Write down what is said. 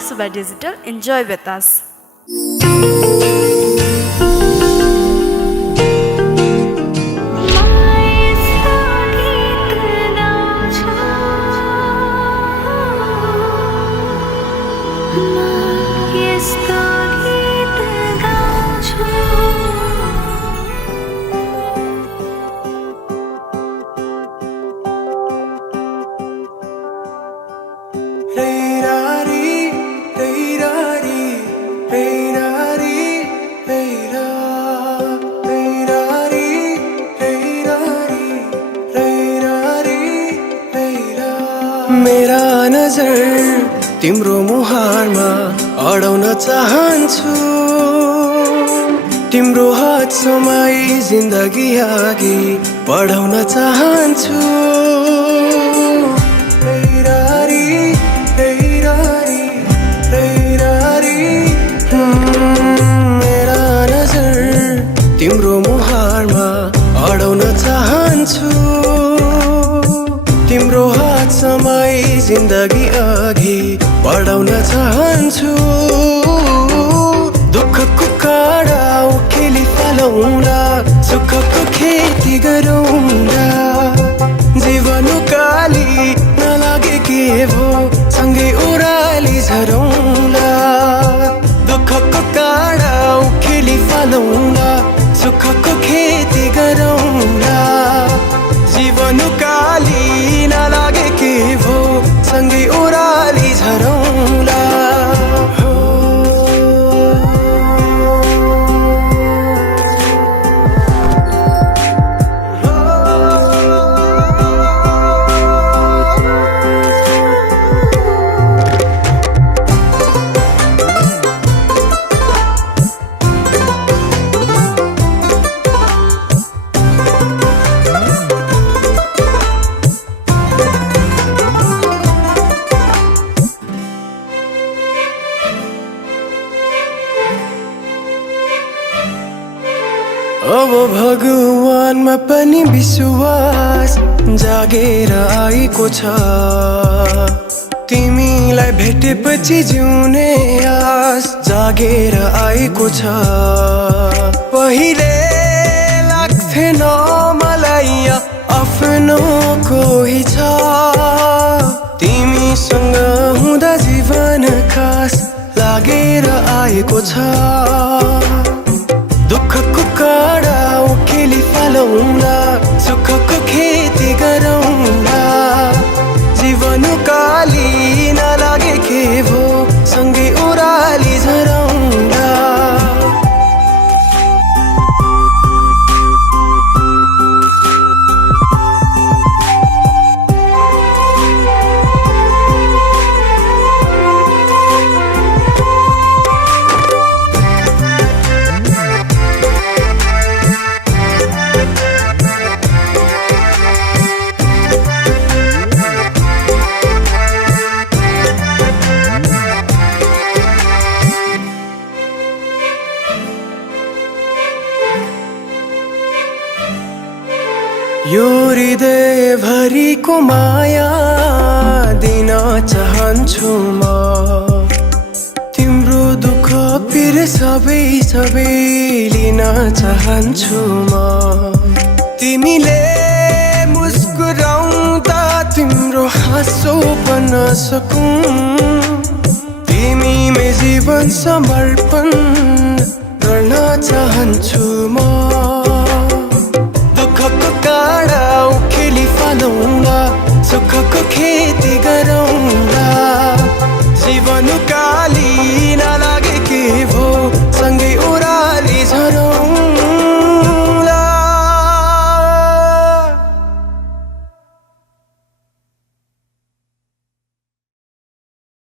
Suba Digital. Enjoy with us. मेरा नजर तिम्रो मुहारमा अडाउन चाहन्छु तिम्रो हात समाई जिन्दगी अघि बढाउन चाहन्छु मेरा नजर तिम्रो मुहारमा अडाउन चाहन्छु तिम्रो हात समाई जिन्दगी अघि बढाउन चाहन्छु दुःखको काँडा उखेली फालौँला सुखको खेती गरौँला जीवन काली नलागे के भो सँगै ओह्राली झरौँला दुःखको काँडा उखेली फालौँला सुखको खेती गरौँला जीवन काली नलागे के भो सँगै ओह्राली झरौँला अब भगवानमा पनि विश्वास जागेर आएको छ तिमीलाई भेटेपछि जिउने आस जागेर आएको छ पहिले लाग्थेन मलाई आफ्नो कोही छ तिमीसँग हुँदा जीवन खास लागेर आएको छ दुःखको काँडा उखेली फालौँला सुखको खेती गरौँला जीवन काली नलागे के भो सँगै ओह्राली झरौँला यो हृदय भरिको माया दिन चाहन्छु म तिम्रो दुःख पिर सबै लिन चाहन्छु म तिमीले मुस्कुराउँदा तिम्रो हाँसो बन्न सकूं तिमीमै जीवन समर्पण गर्न चाहन्छु म दुःखको काँडा उखेली फालौँला सुखको खेती